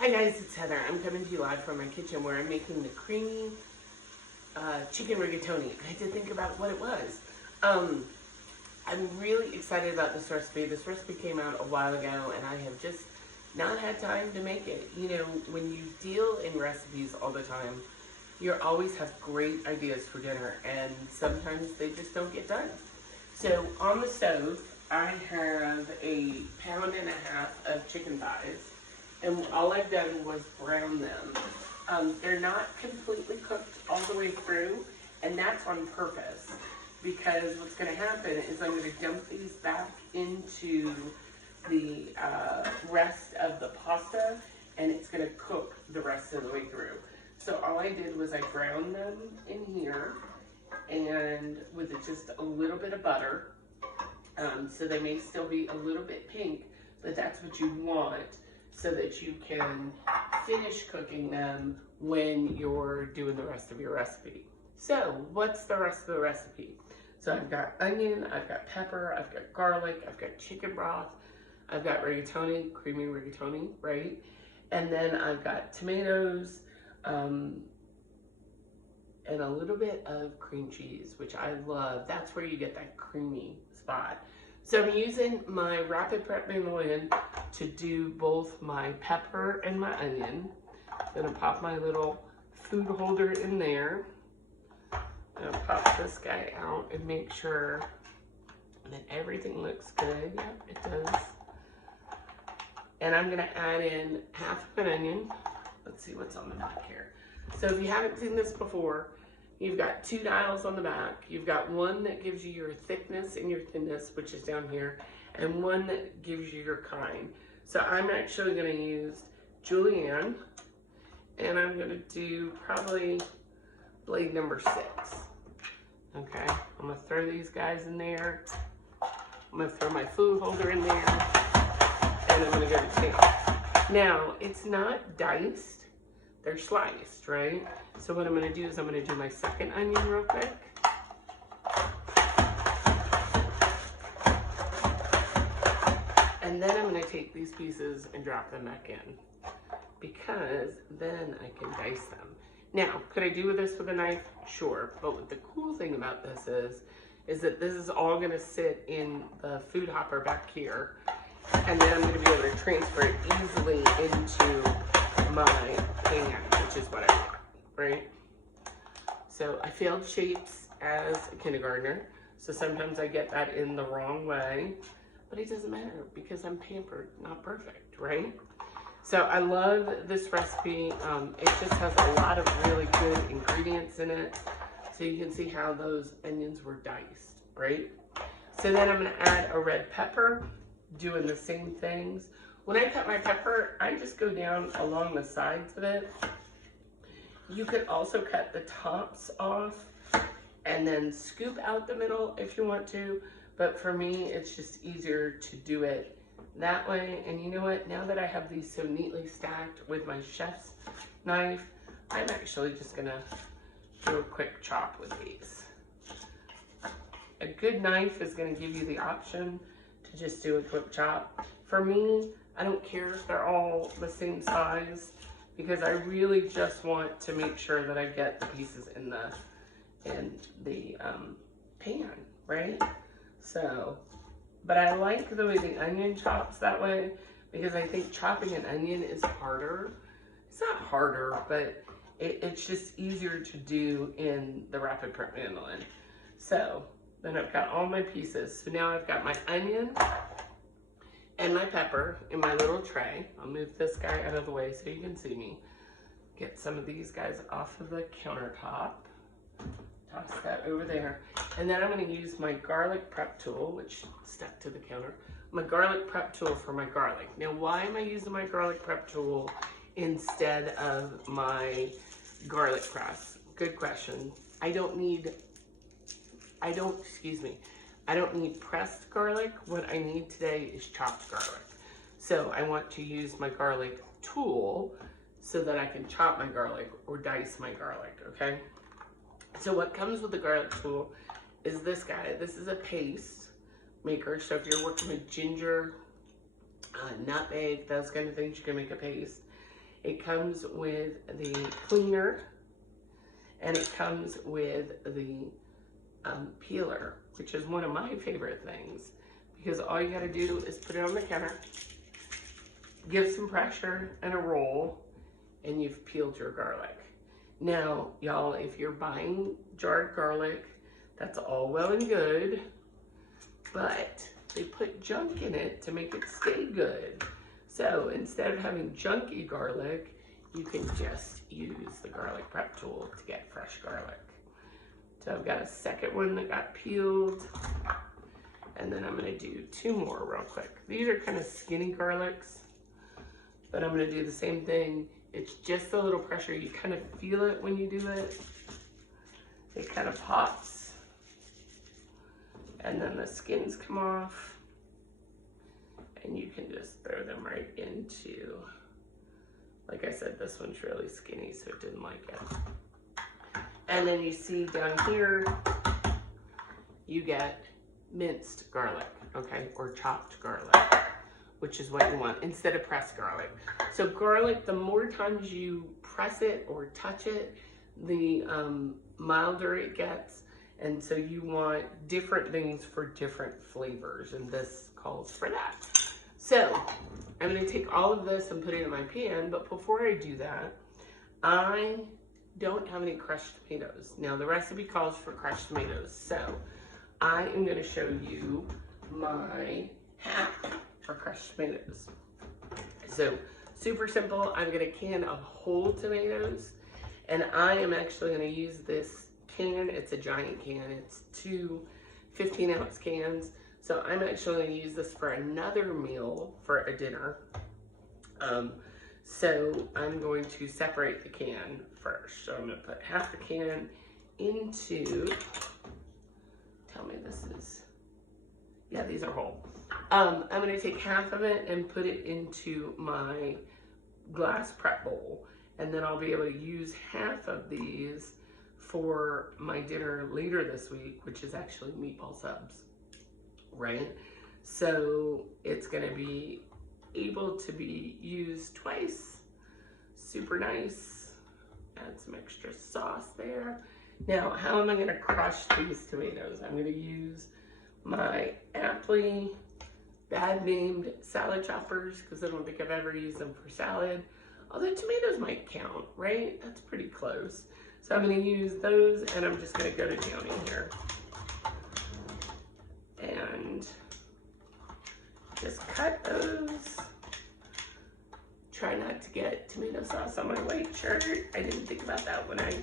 Hi guys, it's Heather. I'm coming to you live from my kitchen where I'm making the creamy chicken rigatoni. I had to think about what it was. I'm really excited about this recipe. This recipe came out a while ago and I have just not had time to make it. You know, when you deal in recipes all the time, you always have great ideas for dinner and sometimes they just don't get done. So on the stove, I have a pound and a half of chicken thighs. And all I've done was brown them. They're not completely cooked all the way through, and that's on purpose. Because what's going to happen is I'm going to dump these back into the rest of the pasta, and it's going to cook the rest of the way through. So all I did was I browned them in here, and with just a little bit of butter. So they may still be a little bit pink, but that's what you want, so that you can finish cooking them when you're doing the rest of your recipe. So what's the rest of the recipe? So I've got onion, I've got pepper, I've got garlic, I've got chicken broth, I've got rigatoni, creamy rigatoni, right? And then I've got tomatoes, and a little bit of cream cheese, which I love. That's where you get that creamy spot. So I'm using my rapid prep mandolin to do both my pepper and my onion. I'm gonna pop my little food holder in there. I'm gonna pop this guy out and make sure that everything looks good. Yep, it does. And I'm gonna add in half of an onion. Let's see what's on the back here. So if you haven't seen this before, you've got two dials on the back. You've got one that gives you your thickness and your thinness, which is down here, and one that gives you your kind. So I'm actually gonna use Julienne, and I'm gonna do probably blade number 6. Okay, I'm gonna throw these guys in there. I'm gonna throw my food holder in there, and I'm gonna go to town. Now, it's not diced. They're sliced, right? So what I'm gonna do is I'm gonna do my second onion real quick. And then I'm gonna take these pieces and drop them back in, because then I can dice them. Now, could I do this with a knife? Sure, but what the cool thing about this is that this is all gonna sit in the food hopper back here, and then I'm gonna be able to transfer it easily into my pan, which is what I want, right? So I failed shapes as a kindergartner, so sometimes I get that in the wrong way, but it doesn't matter because I'm pampered, not perfect, right? So I love this recipe. It just has a lot of really good ingredients in it. So you can see how those onions were diced, right? So then I'm gonna add a red pepper, doing the same things. When I cut my pepper, I just go down along the sides of it. You could also cut the tops off and then scoop out the middle if you want to, but for me, it's just easier to do it that way. And you know what? Now that I have these so neatly stacked with my chef's knife, I'm actually just gonna do a quick chop with these. A good knife is gonna give you the option to just do a quick chop. For me, I don't care if they're all the same size, because I really just want to make sure that I get the pieces in the pan, right? So, but I like the way the onion chops that way, because I think chopping an onion is harder. It's not harder, but it's just easier to do in the rapid prep mandolin. So then I've got all my pieces. So now I've got my onion and my pepper in my little tray. I'll move this guy out of the way so you can see me. Get some of these guys off of the countertop. Toss that over there. And then I'm gonna use my garlic prep tool, which stuck to the counter. My garlic prep tool for my garlic. Now, why am I using my garlic prep tool instead of my garlic press? Good question. I don't need pressed garlic. What I need today is chopped garlic. So I want to use my garlic tool so that I can chop my garlic or dice my garlic, okay? So what comes with the garlic tool is this guy. This is a paste maker. So if you're working with ginger, nutmeg, those kind of things, you can make a paste. It comes with the cleaner, and it comes with the peeler, which is one of my favorite things, because all you gotta do is put it on the counter, give some pressure and a roll, and you've peeled your garlic. Now, y'all, if you're buying jarred garlic, that's all well and good, but they put junk in it to make it stay good. So instead of having junky garlic, you can just use the garlic prep tool to get fresh garlic. So I've got a second one that got peeled, and then I'm gonna do 2 more real quick. These are kind of skinny garlics, but I'm gonna do the same thing. It's just a little pressure. You kind of feel it when you do it. It kind of pops, and then the skins come off, and you can just throw them right into, like I said, this one's really skinny, so it didn't like it. And then you see down here, you get minced garlic, okay, or chopped garlic, which is what you want, instead of pressed garlic. So garlic, the more times you press it or touch it, the milder it gets. And so you want different things for different flavors, and this calls for that. So I'm gonna take all of this and put it in my pan, but before I do that, I don't have any crushed tomatoes. Now the recipe calls for crushed tomatoes, so I am gonna show you my hack for crushed tomatoes. So super simple. I've got a can of whole tomatoes, and I am actually gonna use this can. It's a giant can. It's 2 15-ounce cans. So I'm actually gonna use this for another meal for a dinner. So I'm going to separate the can first. So I'm gonna put half the can into, tell me this is, yeah, these are whole. I'm gonna take half of it and put it into my glass prep bowl. And then I'll be able to use half of these for my dinner later this week, which is actually meatball subs, right? So it's gonna be able to be used twice. Super nice. Add some extra sauce there. Now, how am I gonna crush these tomatoes? I'm gonna use my aptly bad named salad choppers, because I don't think I've ever used them for salad. Although tomatoes might count, right? That's pretty close. So I'm gonna use those, and I'm just gonna go to town in here. And just cut those. Try not to get tomato sauce on my white shirt. I didn't think about that when I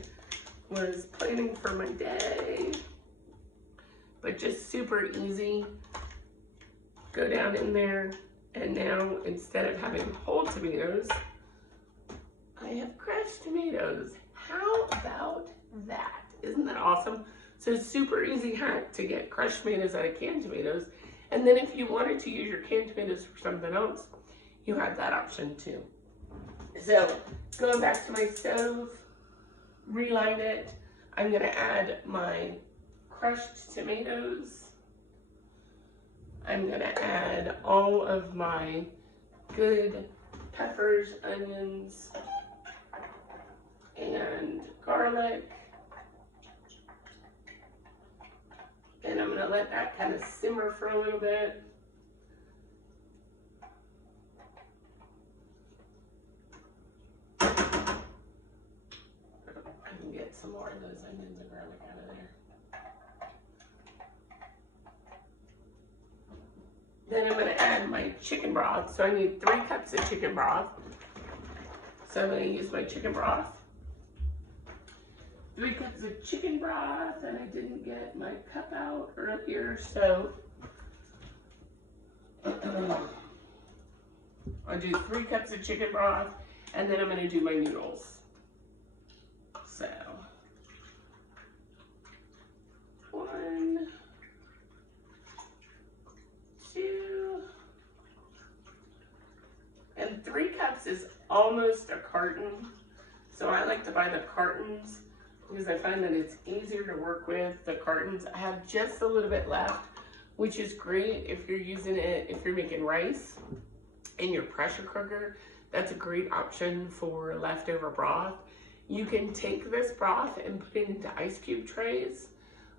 was planning for my day. But just super easy. Go down in there, and now instead of having whole tomatoes, I have crushed tomatoes. How about that? Isn't that awesome? So super easy hack to get crushed tomatoes out of canned tomatoes. And then if you wanted to use your canned tomatoes for something else, you have that option too. So going back to my stove, relight it. I'm gonna add my crushed tomatoes. I'm gonna add all of my good peppers, onions, and garlic. And I'm gonna let that kind of simmer for a little bit. I can get some more of those onions and garlic out of there. Then I'm gonna add my chicken broth. So I need 3 cups of chicken broth. So I'm gonna use my chicken broth. 3 cups of chicken broth, and I didn't get my cup out earlier, so I'll do 3 cups of chicken broth, and then I'm gonna do my noodles. So, 1, 2, and 3 cups is almost a carton. So I like to buy the cartons because I find that it's easier to work with. The cartons, I have just a little bit left, which is great if you're using it, if you're making rice in your pressure cooker, That's a great option for leftover broth. You can take this broth and put it into ice cube trays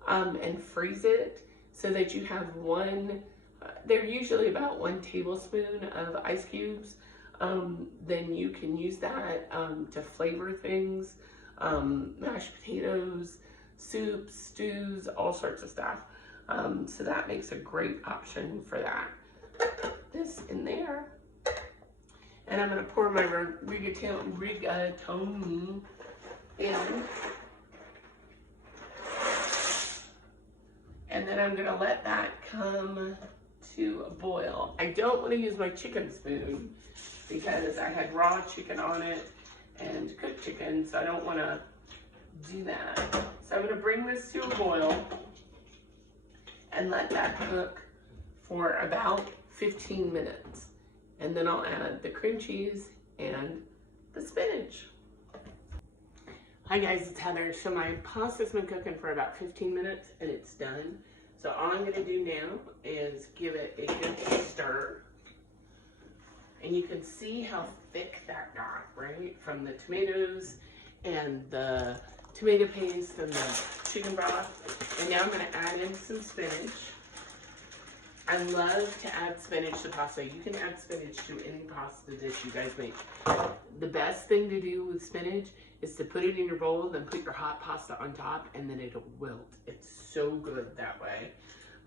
and freeze it so that you have one, they're usually about 1 tablespoon of ice cubes. Then you can use that to flavor things, mashed potatoes, soups, stews, all sorts of stuff. So that makes a great option for that. Put this in there. And I'm going to pour my rigatoni in. And then I'm going to let that come to a boil. I don't want to use my chicken spoon because I had raw chicken on it and cooked chicken, so I don't want to do that. So I'm going to bring this to a boil and let that cook for about 15 minutes. And then I'll add the cream cheese and the spinach. Hi guys, it's Heather. So my pasta's been cooking for about 15 minutes and it's done. So all I'm gonna do now is give it a good stir. And you can see how thick that got, right? From the tomatoes and the tomato paste and the chicken broth. And now I'm gonna add in some spinach. I love to add spinach to pasta. You can add spinach to any pasta dish you guys make. The best thing to do with spinach is to put it in your bowl, then put your hot pasta on top, and then it'll wilt. It's so good that way.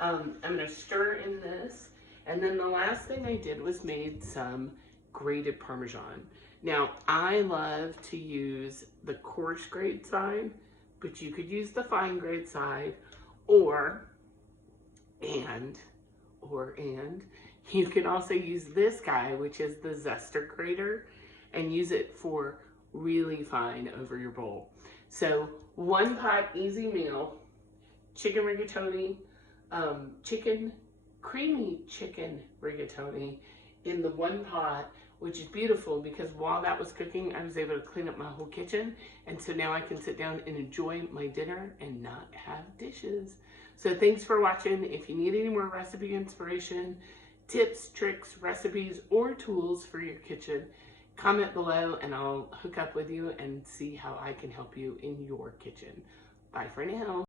I'm gonna stir in this, and then the last thing I did was made some grated Parmesan. Now, I love to use the coarse grade side, but you could use the fine grade side, and you can also use this guy, which is the zester grater, and use it for really fine over your bowl. So 1 pot easy meal, chicken rigatoni, creamy chicken rigatoni in the 1 pot, which is beautiful because while that was cooking, I was able to clean up my whole kitchen. And so now I can sit down and enjoy my dinner and not have dishes. So thanks for watching. If you need any more recipe inspiration, tips, tricks, recipes, or tools for your kitchen, comment below and I'll hook up with you and see how I can help you in your kitchen. Bye for now.